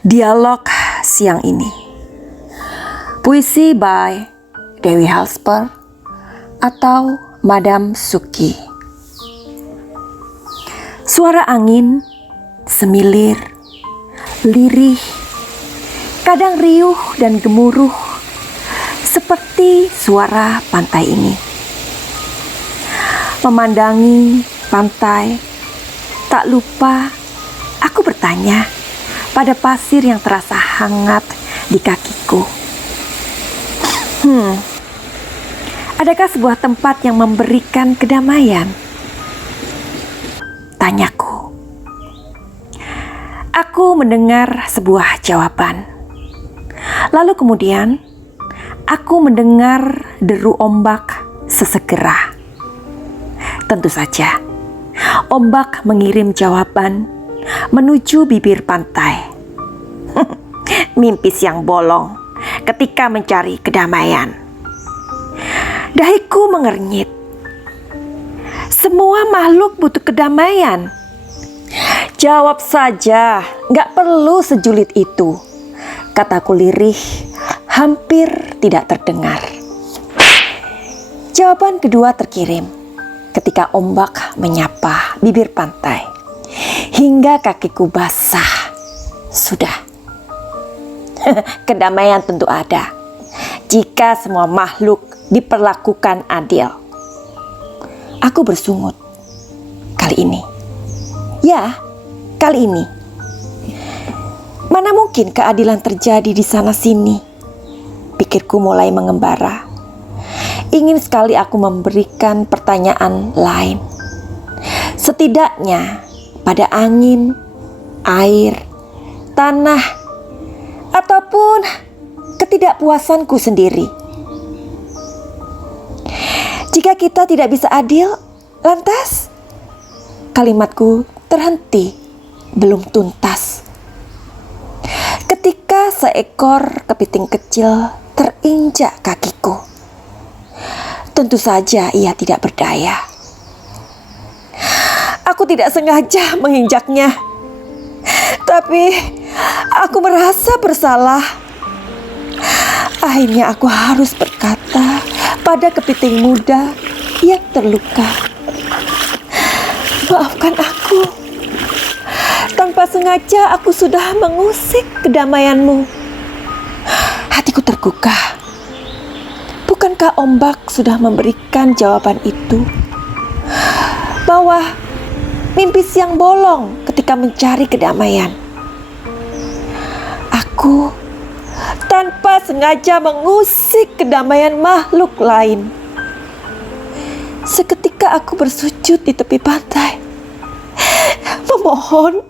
Dialog siang ini. Puisi by Dewi Halsper atau Madam Suki. Suara angin, semilir, lirih, kadang riuh dan gemuruh, seperti suara pantai ini. Memandangi pantai, tak lupa aku bertanya pada pasir yang terasa hangat di kakiku. Adakah sebuah tempat yang memberikan kedamaian? Tanyaku. Aku mendengar sebuah jawaban. Lalu kemudian, aku mendengar deru ombak sesegera. Tentu saja, ombak mengirim jawaban menuju bibir pantai. Mimpi siang bolong ketika mencari kedamaian. Dahiku mengernyit. Semua makhluk butuh kedamaian. Jawab saja, gak perlu sejulit itu, kataku lirih, hampir tidak terdengar. Jawaban kedua terkirim ketika ombak menyapa bibir pantai hingga kakiku basah. Sudah. Kedamaian tentu ada jika semua makhluk diperlakukan adil. Aku bersungut. Kali ini. Ya, kali ini. Mana mungkin keadilan terjadi di sana sini? Pikirku mulai mengembara. Ingin sekali aku memberikan pertanyaan lain. Setidaknya pada angin, air, tanah, ataupun ketidakpuasanku sendiri. Jika kita tidak bisa adil, lantas kalimatku terhenti, belum tuntas. Ketika seekor kepiting kecil terinjak kakiku, tentu saja ia tidak berdaya. Aku tidak sengaja menginjaknya, tapi aku merasa bersalah. Akhirnya aku harus berkata pada kepiting muda yang terluka, maafkan aku. Tanpa sengaja aku sudah mengusik kedamaianmu. Hatiku tergugah. Bukankah ombak sudah memberikan jawaban itu? Bahwa mimpi siang bolong ketika mencari kedamaian. Aku tanpa sengaja mengusik kedamaian makhluk lain. Seketika aku bersujud di tepi pantai, memohon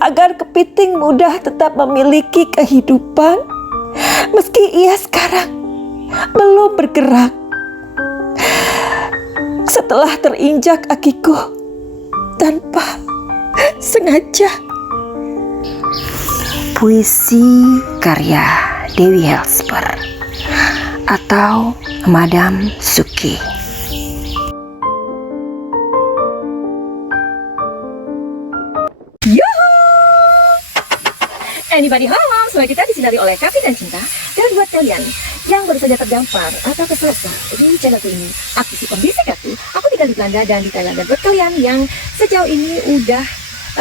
agar kepiting muda tetap memiliki kehidupan meski ia sekarang belum bergerak. Setelah terinjak kakiku tanpa sengaja. Puisi karya Dewi Halsper atau Madam Suki. Anybody home, semua kita disinari oleh kasih dan cinta. Dan buat kalian yang baru saja terdampar atau kesasar di channelku ini, aku si pembisik aku tinggal di Belanda dan di Thailand. Dan buat kalian yang sejauh ini udah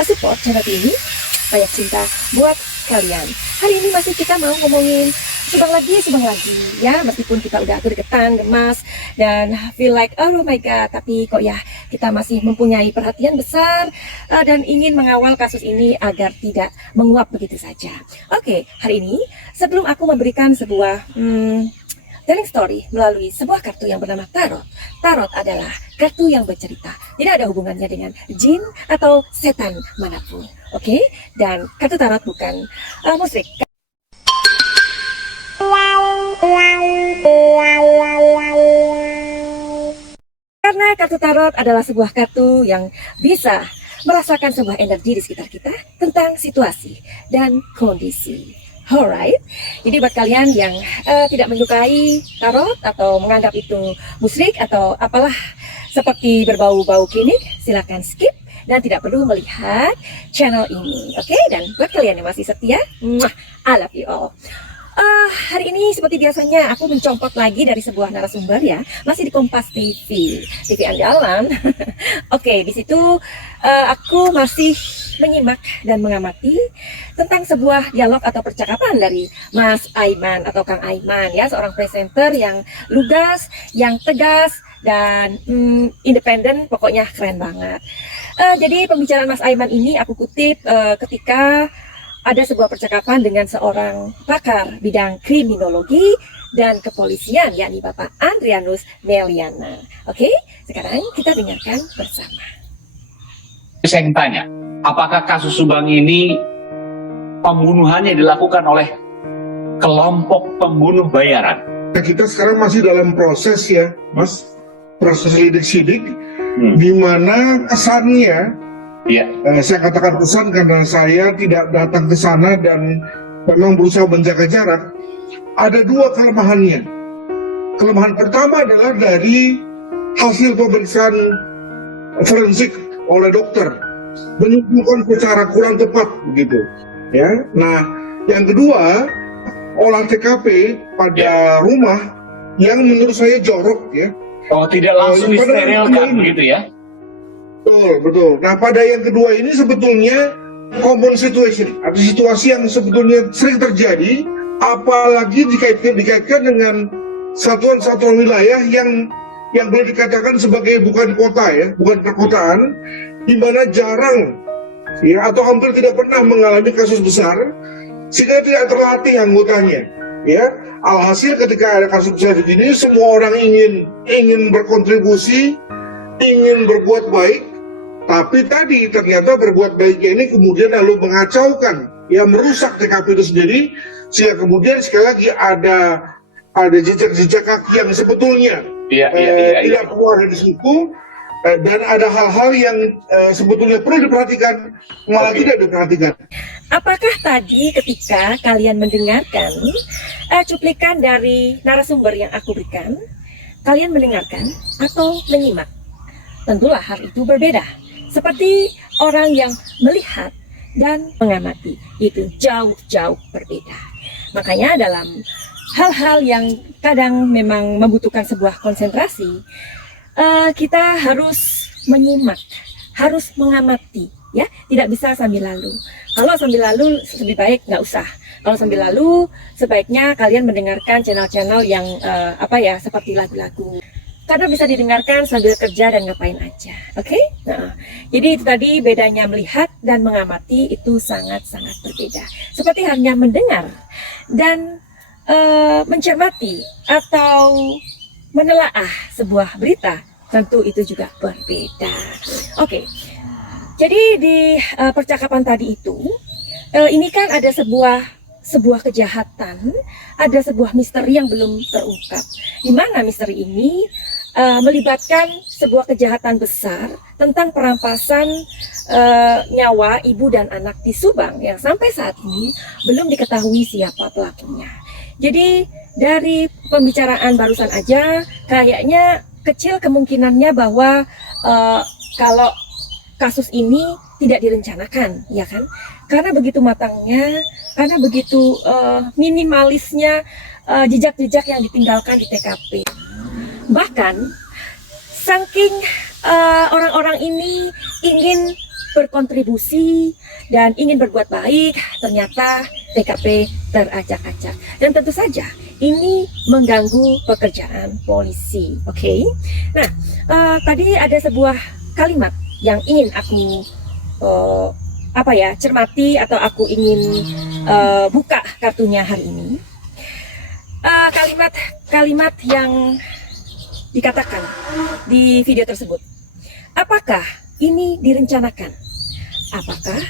support channelku ini, banyak cinta buat kalian. Hari ini masih kita mau ngomongin subang lagi ya, meskipun kita udah kedekatan, gemas, dan feel like oh my god, tapi kok ya kita masih mempunyai perhatian besar dan ingin mengawal kasus ini agar tidak menguap begitu saja. Oke, hari ini sebelum aku memberikan sebuah telling story melalui sebuah kartu yang bernama Tarot. Tarot adalah kartu yang bercerita, tidak ada hubungannya dengan jin atau setan manapun. Oke, dan kartu Tarot bukan musik. Karena kartu Tarot adalah sebuah kartu yang bisa merasakan sebuah energi di sekitar kita tentang situasi dan kondisi. Alright, jadi buat kalian yang tidak menyukai tarot atau menganggap itu musyrik atau apalah seperti berbau-bau klinik, silakan skip dan tidak perlu melihat channel ini. Oke, dan buat kalian yang masih setia, I love you all. Hari ini seperti biasanya aku mencopot lagi dari sebuah narasumber ya, masih di Kompas TV, TV andalan. Oke, di situ aku masih menyimak dan mengamati tentang sebuah dialog atau percakapan dari Mas Aiman atau Kang Aiman ya, seorang presenter yang lugas, yang tegas dan independen, pokoknya keren banget. Jadi pembicaraan Mas Aiman ini aku kutip ketika ada sebuah percakapan dengan seorang pakar bidang kriminologi dan kepolisian, yakni Bapak Andrianus Meliana. Oke, sekarang kita dengarkan bersama. Saya ingin tanya, apakah kasus Subang ini pembunuhannya dilakukan oleh kelompok pembunuh bayaran? Kita sekarang masih dalam proses ya, Mas, proses lidik-sidik, di mana kesannya, saya katakan kesan karena saya tidak datang ke sana dan memang berusaha menjaga jarak. Ada dua kelemahannya. Kelemahan pertama adalah dari hasil pemeriksaan forensik oleh dokter menunjukkan secara kurang tepat begitu. Ya, nah yang kedua olah TKP pada rumah yang menurut saya jorok ya. Oh, tidak langsung disterilkan begitu ya? Betul. Nah, pada yang kedua ini sebetulnya common situation, atau situasi yang sebetulnya sering terjadi, apalagi dikaitkan dengan satuan-satuan wilayah yang boleh dikatakan sebagai bukan kota ya, bukan perkotaan, di mana jarang ya atau hampir tidak pernah mengalami kasus besar, sehingga tidak terlatih anggotanya. Ya, alhasil ketika ada kasus besar begini, semua orang ingin berkontribusi, ingin berbuat baik. Tapi tadi ternyata berbuat baiknya ini kemudian lalu mengacaukan, ya merusak TKP itu sendiri, sehingga kemudian sekali lagi ada jejak-jejak kaki yang sebetulnya tidak keluar dari situ, dan ada hal-hal yang sebetulnya perlu diperhatikan malah tidak diperhatikan. Apakah tadi ketika kalian mendengarkan cuplikan dari narasumber yang aku berikan, kalian mendengarkan atau menyimak? Tentulah hal itu berbeda. Seperti orang yang melihat dan mengamati, itu jauh-jauh berbeda. Makanya dalam hal-hal yang kadang memang membutuhkan sebuah konsentrasi, kita harus menyimak, harus mengamati, ya, tidak bisa sambil lalu. Kalau sambil lalu lebih baik nggak usah. Kalau sambil lalu sebaiknya kalian mendengarkan channel-channel yang seperti lagu-lagu. Karena bisa didengarkan sambil kerja dan ngapain aja, oke? Nah, jadi itu tadi bedanya melihat dan mengamati itu sangat-sangat berbeda. Seperti hanya mendengar dan mencermati atau menelaah sebuah berita, tentu itu juga berbeda. Oke, jadi di percakapan tadi itu, ini kan ada sebuah kejahatan, ada sebuah misteri yang belum terungkap. Di mana misteri ini melibatkan sebuah kejahatan besar tentang perampasan nyawa ibu dan anak di Subang yang sampai saat ini belum diketahui siapa pelakunya. Jadi dari pembicaraan barusan aja kayaknya kecil kemungkinannya bahwa kalau kasus ini tidak direncanakan, ya kan? Karena begitu matangnya, karena begitu minimalisnya jejak-jejak yang ditinggalkan di TKP. Bahkan saking orang-orang ini ingin berkontribusi dan ingin berbuat baik, ternyata TKP teracak-acak. Dan tentu saja ini mengganggu pekerjaan polisi. Oke? Nah, tadi ada sebuah kalimat yang ingin aku cermati atau aku ingin buka kartunya hari ini. Kalimat yang dikatakan di video tersebut. Apakah ini direncanakan? Apakah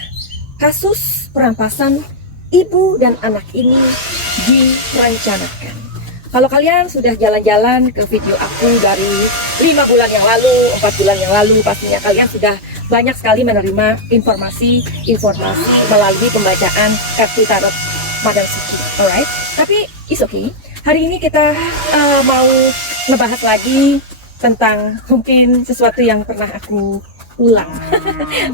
kasus perampasan ibu dan anak ini direncanakan? Kalau kalian sudah jalan-jalan ke video aku dari 5 bulan yang lalu, 4 bulan yang lalu, pastinya kalian sudah banyak sekali menerima informasi melalui pembacaan kartu tarot Madam Suki. Alright, tapi it's okay. Hari ini kita mau ngebahas lagi tentang mungkin sesuatu yang pernah aku ulang.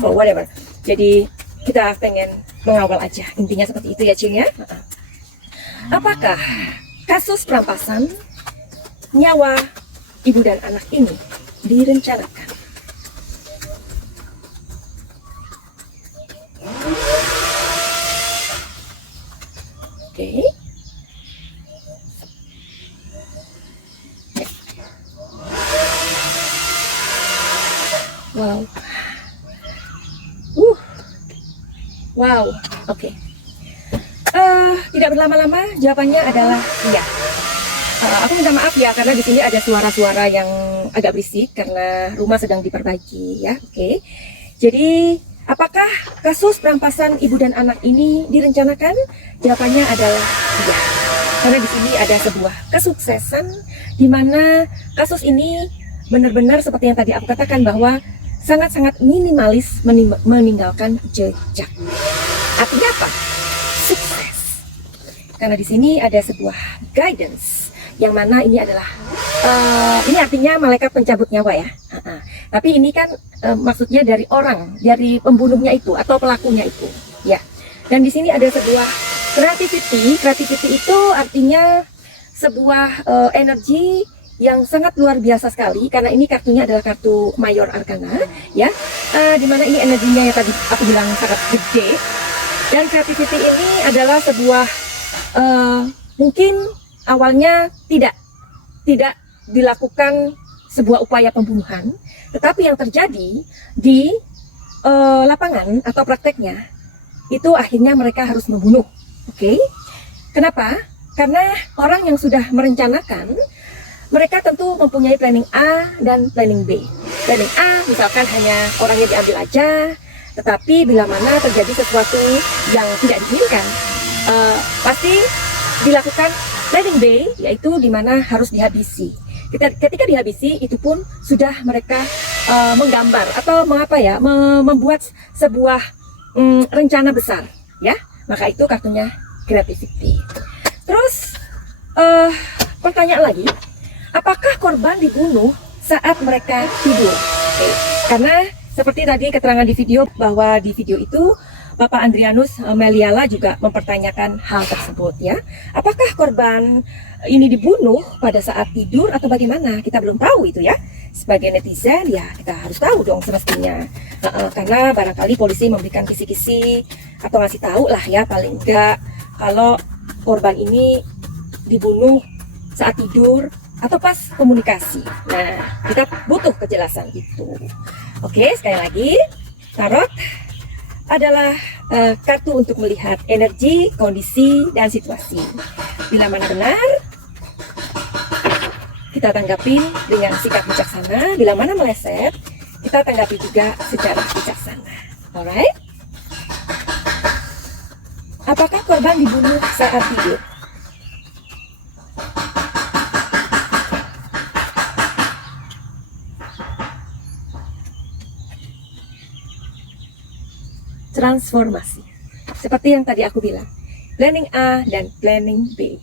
Oh, whatever. Jadi kita pengen mengawal aja, intinya seperti itu ya Cing ya. Apakah kasus perampasan nyawa ibu dan anak ini direncanakan? Oke. Wow. Wow. Oke. Tidak berlama-lama, jawabannya adalah iya. Aku minta maaf ya karena di sini ada suara-suara yang agak berisik karena rumah sedang diperbaiki ya. Oke. Jadi, apakah kasus perampasan ibu dan anak ini direncanakan? Jawabannya adalah iya. Karena di sini ada sebuah kesuksesan di mana kasus ini benar-benar seperti yang tadi aku katakan bahwa sangat-sangat minimalis meninggalkan jejak. Artinya apa? Sukses. Karena di sini ada sebuah guidance yang mana ini adalah ini artinya malaikat pencabut nyawa ya. Tapi ini kan maksudnya dari orang, dari pembunuhnya itu atau pelakunya itu, ya. Dan di sini ada sebuah creativity. Creativity itu artinya sebuah energi yang sangat luar biasa sekali karena ini kartunya adalah kartu Mayor Arcana, ya. Dimana ini energinya yang tadi aku bilang sangat gede. Dan creativity ini adalah sebuah mungkin awalnya tidak dilakukan sebuah upaya pembunuhan, tetapi yang terjadi di lapangan atau prakteknya itu akhirnya mereka harus membunuh. Oke. Kenapa? Karena orang yang sudah merencanakan, mereka tentu mempunyai planning A dan planning B. Planning A misalkan hanya orangnya diambil aja, tetapi bila mana terjadi sesuatu yang tidak diinginkan, pasti dilakukan planning B, yaitu di mana harus dihabisi. Ketika dihabisi, itu pun sudah mereka menggambar atau membuat sebuah rencana besar, ya. Maka itu kartunya creativity. Terus pertanyaan lagi, apakah korban dibunuh saat mereka tidur? Oke. Karena seperti tadi keterangan di video bahwa di video itu Bapak Andrianus Meliala juga mempertanyakan hal tersebut ya. Apakah korban ini dibunuh pada saat tidur atau bagaimana? Kita belum tahu itu ya. Sebagai netizen ya kita harus tahu dong semestinya. Karena barangkali polisi memberikan kisi-kisi atau ngasih tahu lah ya paling enggak kalau korban ini dibunuh saat tidur atau pas komunikasi. Nah, kita butuh kejelasan itu. Oke, sekali lagi, tarot adalah kartu untuk melihat energi, kondisi, dan situasi. Bila mana benar, kita tanggapin dengan sikap bijaksana. Bila mana meleset, kita tanggapi juga secara bijaksana. Alright? Apakah korban dibunuh saat tidur? Transformasi. Seperti yang tadi aku bilang, planning A dan planning B.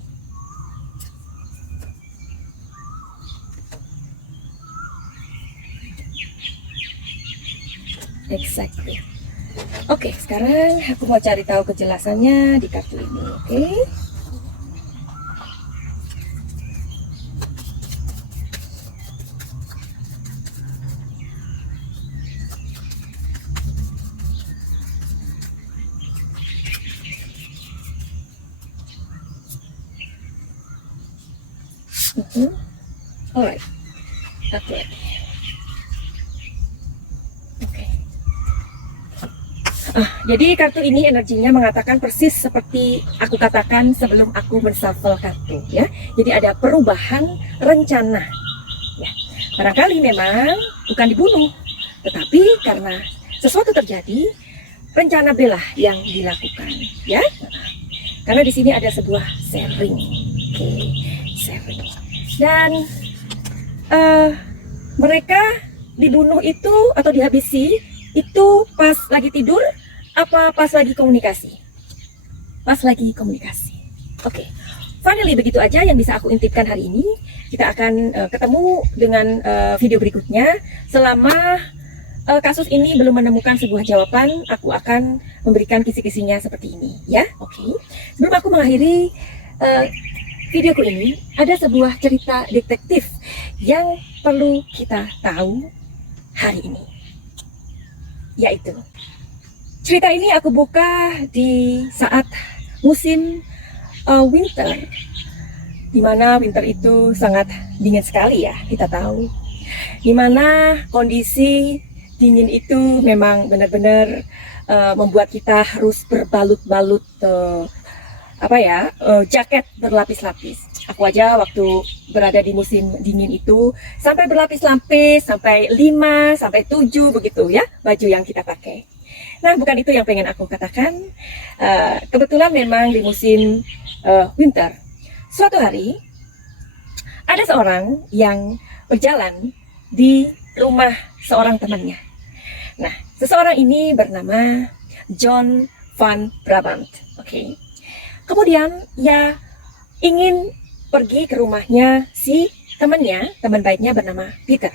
Exactly. Oke, sekarang aku mau cari tahu kejelasannya di kartu ini, oke? Alright. Oke. Jadi kartu ini energinya mengatakan persis seperti aku katakan sebelum aku men-shuffle kartu ya. Jadi ada perubahan rencana. Ya. Barangkali memang bukan dibunuh, tetapi karena sesuatu terjadi, rencana B lah yang dilakukan ya. Karena di sini ada sebuah sharing. Oke, sharing. Dan mereka dibunuh itu atau dihabisi itu pas lagi tidur apa pas lagi komunikasi? Pas lagi komunikasi. Oke. Finally begitu aja yang bisa aku intipkan hari ini. Kita akan ketemu dengan video berikutnya selama kasus ini belum menemukan sebuah jawaban, aku akan memberikan kisi-kisinya seperti ini, ya. Oke. Sebelum aku mengakhiri videoku ini, ada sebuah cerita detektif yang perlu kita tahu hari ini, yaitu cerita ini aku buka di saat musim winter, dimana winter itu sangat dingin sekali ya, kita tahu. Dimana kondisi dingin itu memang benar-benar membuat kita harus berbalut-balut jaket berlapis-lapis. Aku aja waktu berada di musim dingin itu sampai berlapis-lapis, sampai 5, sampai 7 begitu ya baju yang kita pakai. Nah, bukan itu yang pengen aku katakan. Kebetulan memang di musim winter, suatu hari ada seorang yang berjalan di rumah seorang temannya. Nah, seseorang ini bernama John van Brabant. Oke. Kemudian ia ingin pergi ke rumahnya si temannya, teman baiknya bernama Peter.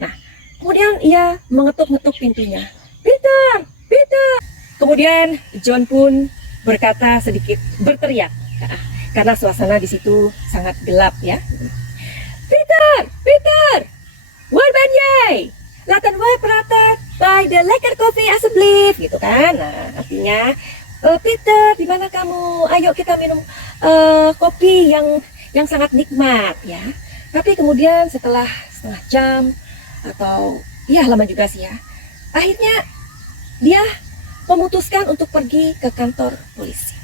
Nah, kemudian ia mengetuk-ngetuk pintunya. Peter, Peter. Kemudian John pun berkata sedikit berteriak karena suasana di situ sangat gelap ya. Peter, Peter, waar ben jij? Laten wij praten bij de lekker koffie alsjeblieft, gitu kan. Nah, artinya Peter, di mana kamu? Ayo kita minum kopi yang sangat nikmat ya. Tapi kemudian setelah setengah jam atau ya lama juga sih ya, akhirnya dia memutuskan untuk pergi ke kantor polisi.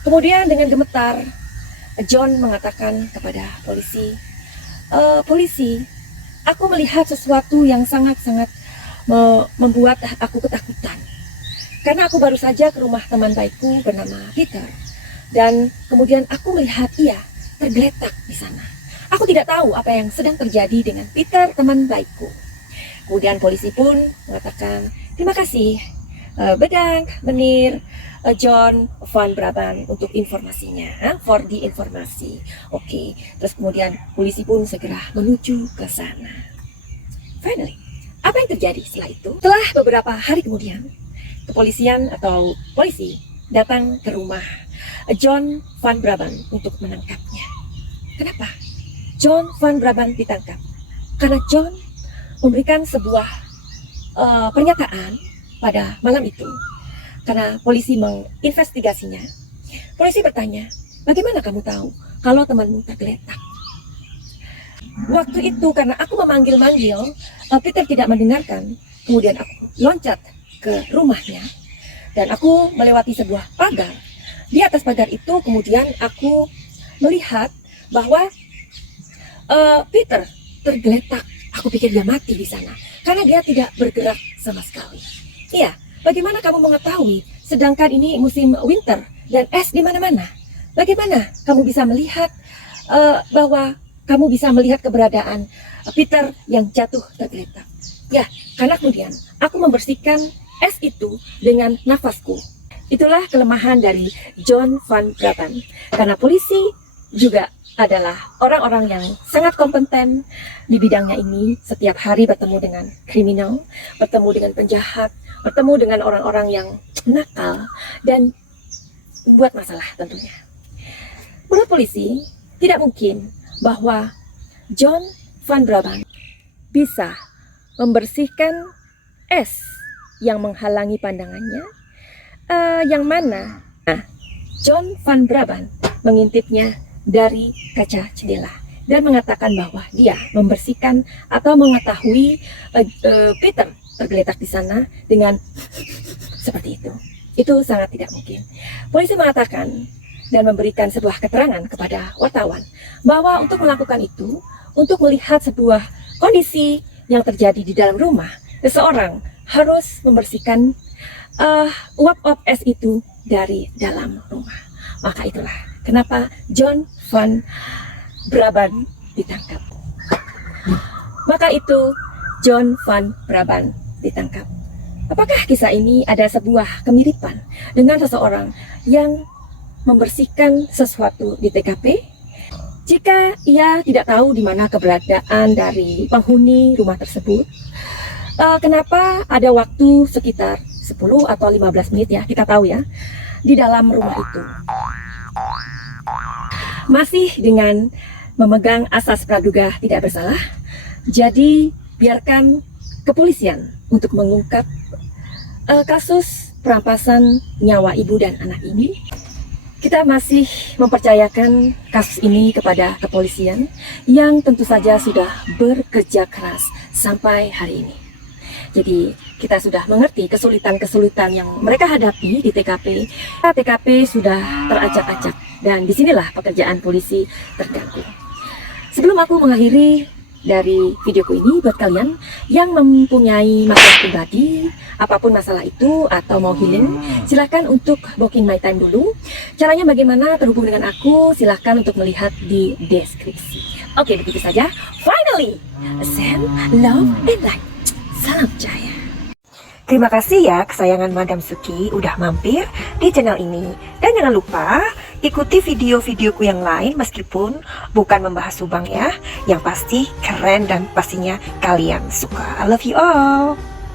Kemudian dengan gemetar John mengatakan kepada polisi, polisi, aku melihat sesuatu yang sangat-sangat membuat aku ketakutan. Karena aku baru saja ke rumah teman baikku bernama Peter. Dan kemudian aku melihat ia tergeletak di sana. Aku tidak tahu apa yang sedang terjadi dengan Peter, teman baikku. Kemudian polisi pun mengatakan, terima kasih, bedankt meneer John van Brabant untuk informasinya, for the informasi. Oke, terus kemudian polisi pun segera menuju ke sana. Finally, apa yang terjadi setelah itu? Setelah beberapa hari kemudian, kepolisian atau polisi datang ke rumah John van Brabant untuk menangkapnya. Kenapa John van Brabant ditangkap? Karena John memberikan sebuah pernyataan pada malam itu. Karena polisi menginvestigasinya, polisi bertanya, bagaimana kamu tahu kalau temanmu tergeletak? Waktu itu karena aku memanggil-manggil, Peter tidak mendengarkan. Kemudian aku loncat ke rumahnya dan aku melewati sebuah pagar. Di atas pagar itu kemudian aku melihat bahwa Peter tergeletak. Aku pikir dia mati di sana karena dia tidak bergerak sama sekali. Iya, bagaimana kamu mengetahui sedangkan ini musim winter dan es di mana-mana? Bagaimana kamu bisa melihat bahwa kamu bisa melihat keberadaan Peter yang jatuh tergeletak? Ya, karena kemudian aku membersihkan es itu dengan nafasku. Itulah kelemahan dari John van Brabant. Karena polisi juga adalah orang-orang yang sangat kompeten di bidangnya ini. Setiap hari bertemu dengan kriminal, bertemu dengan penjahat, bertemu dengan orang-orang yang nakal dan membuat masalah tentunya. Menurut polisi, tidak mungkin bahwa John van Brabant bisa membersihkan es yang menghalangi pandangannya, yang mana John van Brabant mengintipnya dari kaca jendela dan mengatakan bahwa dia membersihkan atau mengetahui Peter tergeletak di sana dengan seperti itu. Itu sangat tidak mungkin. Polisi mengatakan dan memberikan sebuah keterangan kepada wartawan bahwa untuk melakukan itu, untuk melihat sebuah kondisi yang terjadi di dalam rumah, seseorang harus membersihkan uap-uap es itu dari dalam rumah. Maka itulah kenapa John van Brabant ditangkap. Maka itu John van Brabant ditangkap. Apakah kisah ini ada sebuah kemiripan dengan seseorang yang membersihkan sesuatu di TKP? Jika ia tidak tahu di mana keberadaan dari penghuni rumah tersebut, Kenapa ada waktu sekitar 10 atau 15 menit ya, kita tahu ya, di dalam rumah itu. Masih dengan memegang asas praduga tidak bersalah, jadi biarkan kepolisian untuk mengungkap kasus perampasan nyawa ibu dan anak ini. Kita masih mempercayakan kasus ini kepada kepolisian yang tentu saja sudah bekerja keras sampai hari ini. Jadi kita sudah mengerti kesulitan-kesulitan yang mereka hadapi di TKP. TKP sudah teracak-acak dan disinilah pekerjaan polisi terganggu. Sebelum aku mengakhiri dari videoku ini, buat kalian yang mempunyai masalah pribadi, apapun masalah itu, atau mau healing, silahkan untuk booking my time dulu. Caranya bagaimana terhubung dengan aku, silahkan untuk melihat di deskripsi. Oke, begitu saja. Finally, send love and light. Salam Jaya. Terima kasih ya kesayangan Madam Suki udah mampir di channel ini. Dan jangan lupa ikuti video-videoku yang lain meskipun bukan membahas Subang ya. Yang pasti keren dan pastinya kalian suka. I love you all.